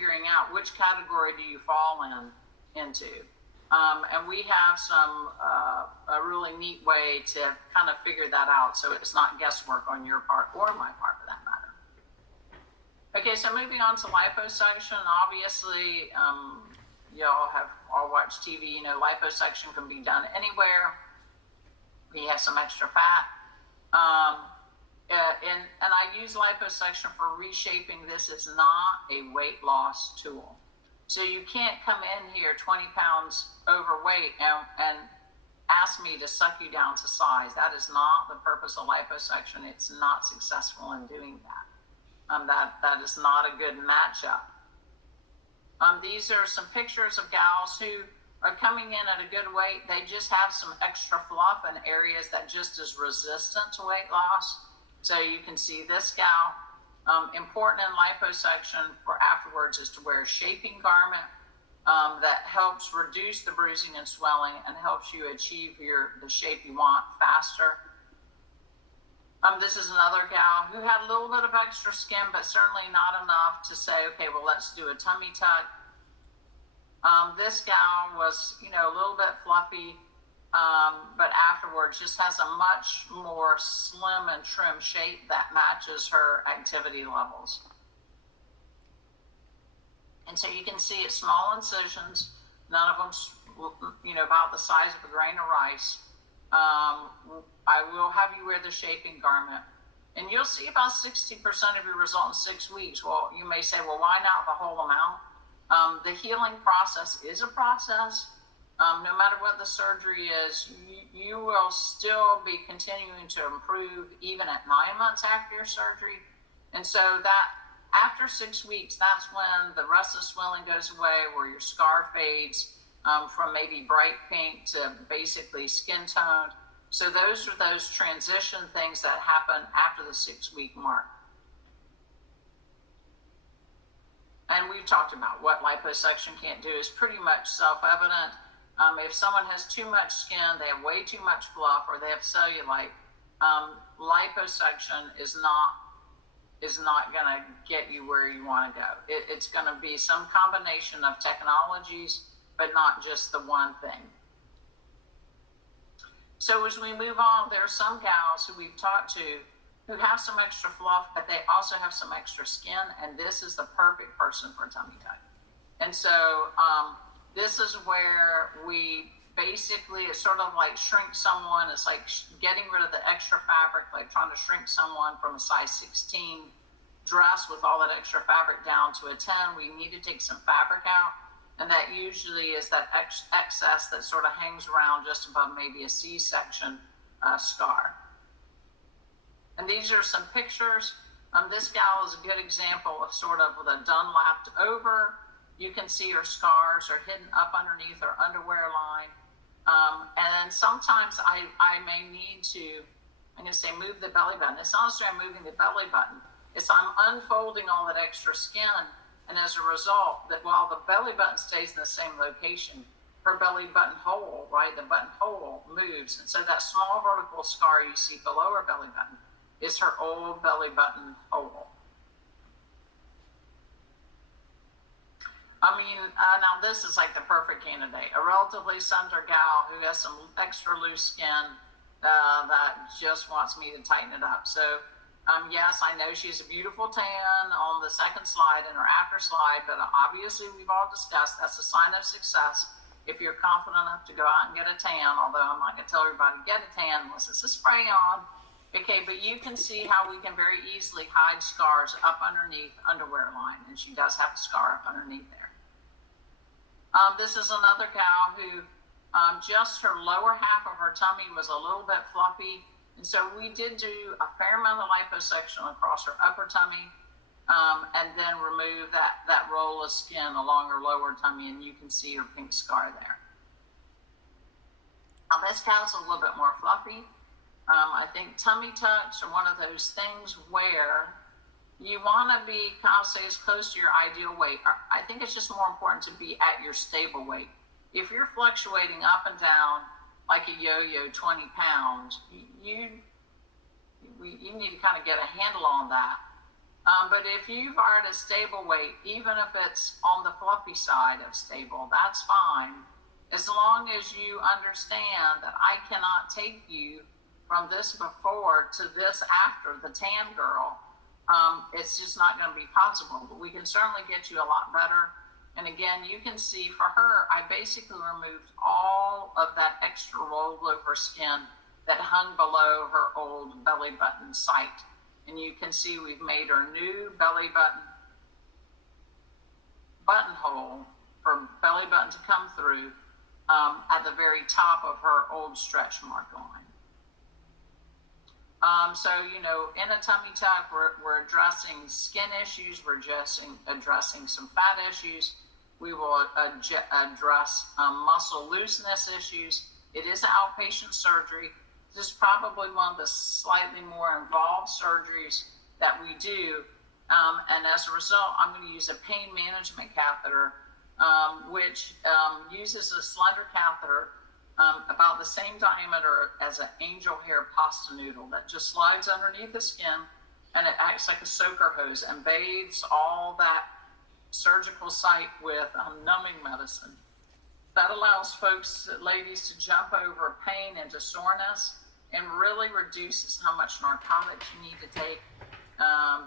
figuring out which category do you fall into. And we have a really neat way to kind of figure that out, so it's not guesswork on your part or my part for that matter. Okay, so moving on to liposuction. Obviously, y'all have all watched TV. You know, liposuction can be done anywhere. We have some extra fat. And I use liposuction for reshaping. This is not a weight loss tool. So you can't come in here 20 pounds overweight and ask me to suck you down to size. That is not the purpose of liposuction. It's not successful in doing that. That is not a good matchup. These are some pictures of gals who are coming in at a good weight. They just have some extra fluff in areas that just is resistant to weight loss. So you can see this gal. Important in liposuction for afterwards is to wear a shaping garment that helps reduce the bruising and swelling and helps you achieve the shape you want faster. This is another gal who had a little bit of extra skin, but certainly not enough to say, okay, well, let's do a tummy tuck. This gal was, a little bit fluffy, but afterwards just has a much more slim and trim shape that matches her activity levels. And so you can see it's small incisions, none of them, about the size of a grain of rice. I will have you wear the shaping garment. And you'll see about 60% of your result in 6 weeks. Well, you may say, well, why not the whole amount? The healing process is a process. No matter what the surgery is, you will still be continuing to improve even at 9 months after your surgery. And so that after 6 weeks, that's when the rest of the swelling goes away, where your scar fades from maybe bright pink to basically skin toned. So those are those transition things that happen after the 6 week mark. And we've talked about what liposuction can't do is pretty much self-evident. If someone has too much skin, they have way too much fluff, or they have cellulite, liposuction is not going to get you where you want to go. It's going to be some combination of technologies, but not just the one thing. So as we move on, there are some gals who we've talked to who have some extra fluff, but they also have some extra skin, and this is the perfect person for a tummy tuck. And so this is where we basically, it's sort of like shrink someone. It's like getting rid of the extra fabric, like trying to shrink someone from a size 16 dress with all that extra fabric down to a 10. We need to take some fabric out. And that usually is that excess that sort of hangs around just above maybe a C-section scar. And these are some pictures. This gal is a good example of sort of the Dunlapped over. You can see her scars are hidden up underneath her underwear line. And then sometimes I may need to, I'm going to say move the belly button. It's not necessarily moving the belly button. It's I'm unfolding all that extra skin. And as a result, that while the belly button stays in the same location, her belly button hole, right, the button hole moves. And so that small vertical scar you see below her belly button is her old belly button hole. Now this is like the perfect candidate. A relatively slender gal who has some extra loose skin that just wants me to tighten it up. So yes, I know she's a beautiful tan on the second slide and her after slide, but obviously we've all discussed that's a sign of success if you're confident enough to go out and get a tan, although I'm not going to tell everybody to get a tan unless it's a spray on. Okay, but you can see how we can very easily hide scars up underneath underwear line, and she does have a scar up underneath there. This is another gal who just her lower half of her tummy was a little bit fluffy. And so we did do a fair amount of liposuction across her upper tummy and then remove that roll of skin along her lower tummy, and you can see her pink scar there. Now this gal's a little bit more fluffy. I think tummy tucks are one of those things where you want to be, I'll say, as close to your ideal weight. I think it's just more important to be at your stable weight. If you're fluctuating up and down like a yo-yo 20 pounds, you need to kind of get a handle on that But if you are at a stable weight, even if it's on the fluffy side of stable, that's fine. As long as you understand that I cannot take you from this before to this after the tan girl, it's just not going to be possible. But we can certainly get you a lot better. And again, you can see for her, I basically removed all of that extra rolled over skin that hung below her old belly button site. And you can see we've made her new belly buttonhole for belly button to come through at the very top of her old stretch mark line. So, you know, in a tummy tuck, we're addressing skin issues, we're addressing some fat issues. We will address muscle looseness issues. It is outpatient surgery. This is probably one of the slightly more involved surgeries that we do. And as a result, I'm going to use a pain management catheter, which uses a slender catheter about the same diameter as an angel hair pasta noodle that just slides underneath the skin, and it acts like a soaker hose and bathes all that surgical site with numbing medicine. That allows ladies to jump over pain into soreness and really reduces how much narcotics you need to take,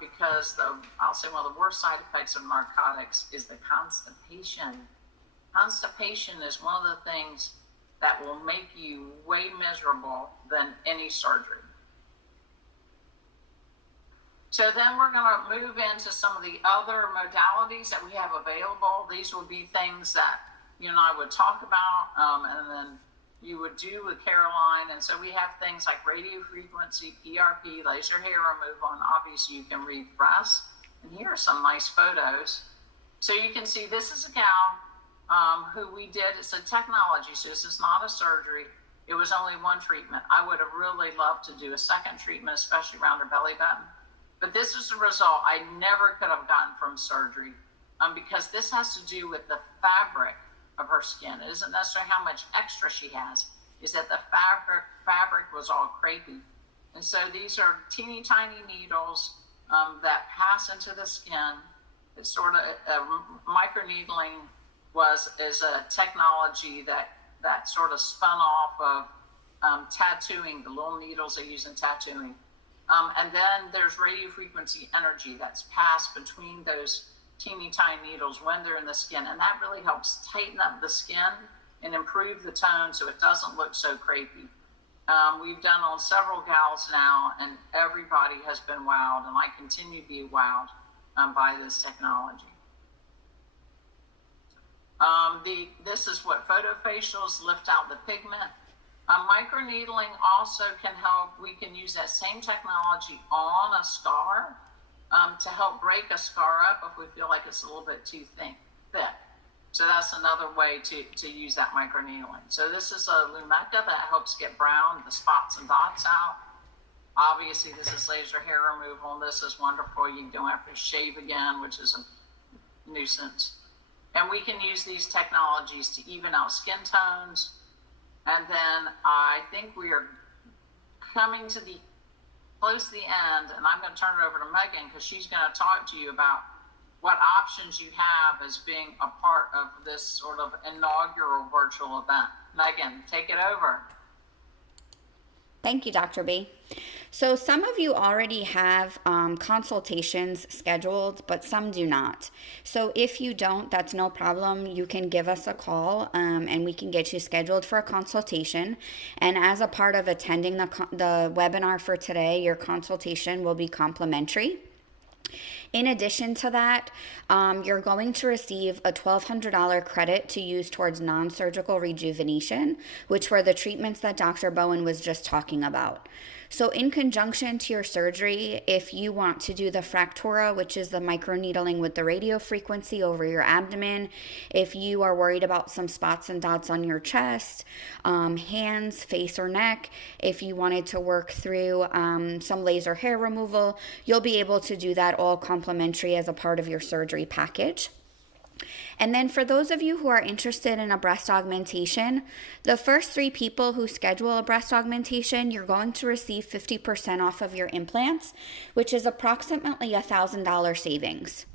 because I'll say one of the worst side effects of narcotics is the constipation. Constipation is one of the things that will make you way miserable than any surgery. So then we're going to move into some of the other modalities that we have available. These will be things that you and I would talk about, and then you would do with Caroline. And so we have things like radiofrequency, PRP, laser hair removal, and obviously you can read breasts. And here are some nice photos. So you can see this is a gal who we did, it's a technology, so this is not a surgery. It was only one treatment. I would have really loved to do a second treatment, especially around her belly button. But this is a result I never could have gotten from surgery, because this has to do with the fabric of her skin. It isn't necessarily how much extra she has, is that the fabric was all crepey. And so these are teeny tiny needles that pass into the skin. It's sort of microneedling is a technology that sort of spun off of tattooing, the little needles they use in tattooing. And then there's radiofrequency energy that's passed between those teeny tiny needles when they're in the skin. And that really helps tighten up the skin and improve the tone so it doesn't look so crepey. We've done on several gals now, and everybody has been wowed, and I continue to be wowed by this technology. This is what photofacials lift out the pigment. Microneedling also can help. We can use that same technology on a scar to help break a scar up if we feel like it's a little bit too thick. So that's another way to use that microneedling. So this is a Lumecca that helps get brown, the spots and dots out. Obviously, this is laser hair removal, and this is wonderful. You don't have to shave again, which is a nuisance. And we can use these technologies to even out skin tones. And then I think we are coming to close to the end, and I'm going to turn it over to Megan because she's going to talk to you about what options you have as being a part of this sort of inaugural virtual event. Megan, take it over. Thank you, Dr. B. So some of you already have consultations scheduled, but some do not. So if you don't, that's no problem. You can give us a call and we can get you scheduled for a consultation. And as a part of attending the webinar for today, your consultation will be complimentary. In addition to that, you're going to receive a $1,200 credit to use towards non-surgical rejuvenation, which were the treatments that Dr. Bowen was just talking about. So in conjunction to your surgery, if you want to do the fractura, which is the microneedling with the radio frequency over your abdomen, if you are worried about some spots and dots on your chest, hands, face, or neck, if you wanted to work through some laser hair removal, you'll be able to do that all complimentary as a part of your surgery package. And then for those of you who are interested in a breast augmentation, the first 3 people who schedule a breast augmentation, you're going to receive 50% off of your implants, which is approximately $1,000 savings.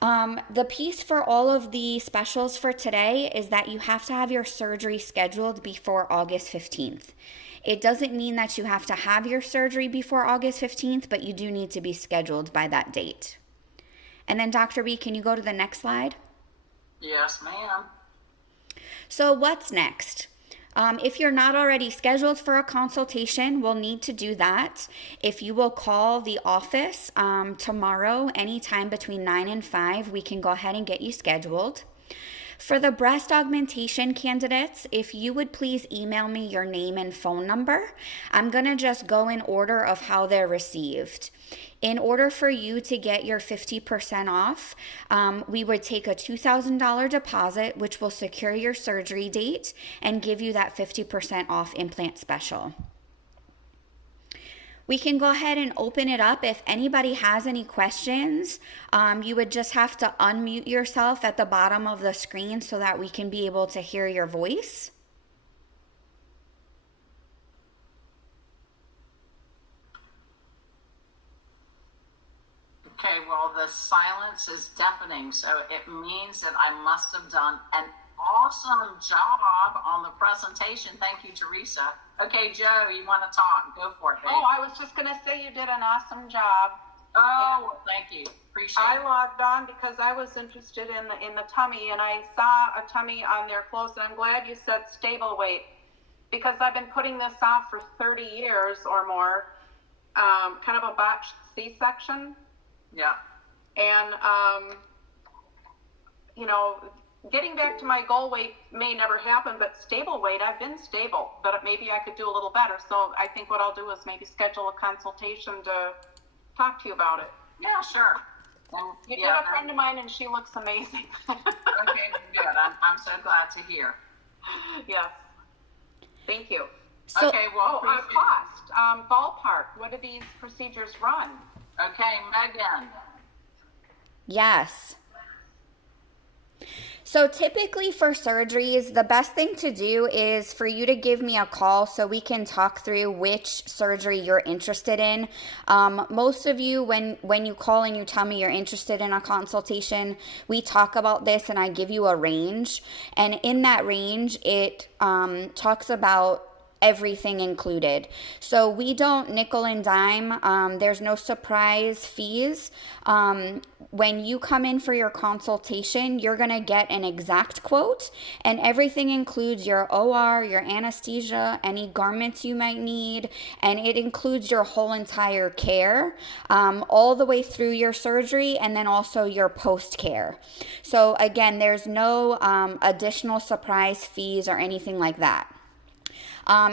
The piece for all of the specials for today is that you have to have your surgery scheduled before August 15th. It doesn't mean that you have to have your surgery before August 15th, but you do need to be scheduled by that date. And then Dr. B, can you go to the next slide? Yes, ma'am. So what's next? If you're not already scheduled for a consultation, we'll need to do that. If you will call the office tomorrow, anytime between 9 and 5, we can go ahead and get you scheduled. For the breast augmentation candidates, if you would please email me your name and phone number, I'm going to just go in order of how they're received. In order for you to get your 50% off, we would take a $2,000 deposit, which will secure your surgery date and give you that 50% off implant special. We can go ahead and open it up. If anybody has any questions, you would just have to unmute yourself at the bottom of the screen so that we can be able to hear your voice. Okay, well, the silence is deafening, so it means that I must have done an awesome job on the presentation. Thank you, Teresa. Okay, Joe, you want to talk? Go for it, babe. Oh, I was just going to say you did an awesome job. Oh, well, thank you. Appreciate I it. logged on because I was interested in the tummy, and I saw a tummy on their clothes, and I'm glad you said stable weight, because I've been putting this off for 30 years or more, kind of a botched C-section. Yeah. And, you know, getting back to my goal weight may never happen, but stable weight, I've been stable, but maybe I could do a little better. So I think what I'll do is maybe schedule a consultation to talk to you about it. Yeah, sure. And, You did a friend of mine, and she looks amazing. Okay, good. I'm so glad to hear. Yes. Thank you. So, Okay, well, Cost, ballpark, what do these procedures run? okay, Megan. yes. So typically for surgeries, the best thing to do is for you to give me a call so we can talk through which surgery you're interested in. Most of you, when you call and you tell me you're interested in a consultation, we talk about this and I give you a range. And in that range, it talks about everything included. So we don't nickel and dime. There's no surprise fees. When you come in for your consultation, you're going to get an exact quote, and everything includes your OR, your anesthesia, any garments you might need, and it includes your whole entire care, all the way through your surgery, and then also your post-care. So again, there's no additional surprise fees or anything like that.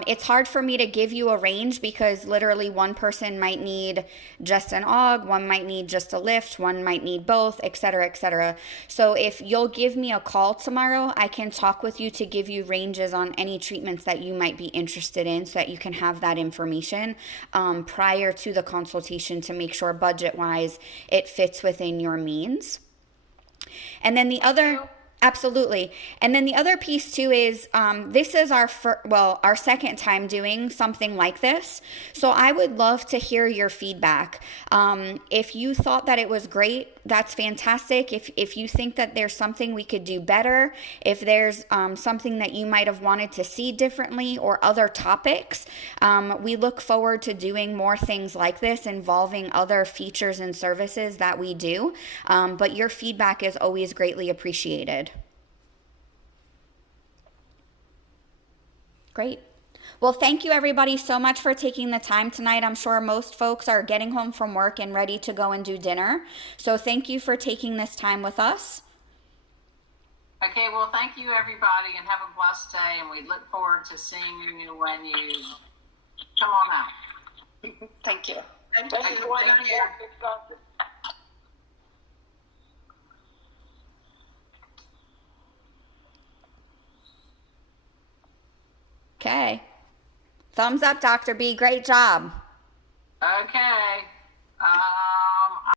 It's hard for me to give you a range because literally one person might need just an aug, one might need just a lift, one might need both, et cetera, et cetera. So if you'll give me a call tomorrow, I can talk with you to give you ranges on any treatments that you might be interested in so that you can have that information prior to the consultation to make sure budget-wise it fits within your means. And then the other... Absolutely. And then the other piece too is this is our second time doing something like this. So I would love to hear your feedback. If you thought that it was great, that's fantastic. If you think that there's something we could do better, if there's something that you might have wanted to see differently or other topics, we look forward to doing more things like this involving other features and services that we do. But your feedback is always greatly appreciated. Great. Well, thank you everybody so much for taking the time tonight. I'm sure most folks are getting home from work and ready to go and do dinner. So thank you for taking this time with us. Okay, well, thank you, everybody, and have a blessed day, and we look forward to seeing you when you come on out. Thank you. Thank you. Okay. Thumbs up, Dr. B. Great job. Okay.